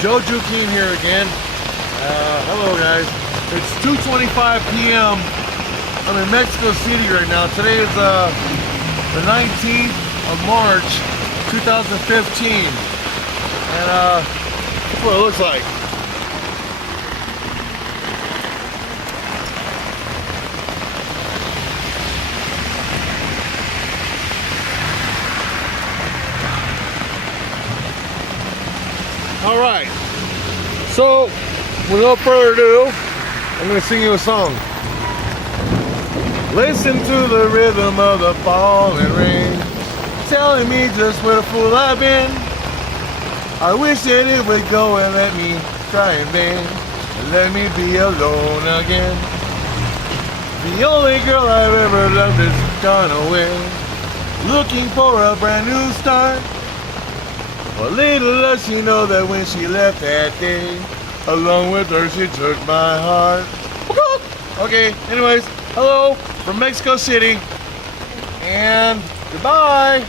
Jojukeene here again. Hello guys. It's 2:25 p.m. I'm in Mexico City right now. Today is the 19th of March 2015. And that's what it looks like. All right, so with no further ado, I'm gonna sing you a song. Listen to the rhythm of the falling rain, telling me just what a fool I've been. I wish that it would go and let me try in vain, and let me be alone again. The only girl I've ever loved is gone away, looking for a brand new start. Well, little does she know that when she left that day, along with her she took my heart. Okay, anyways, hello from Mexico City, and goodbye.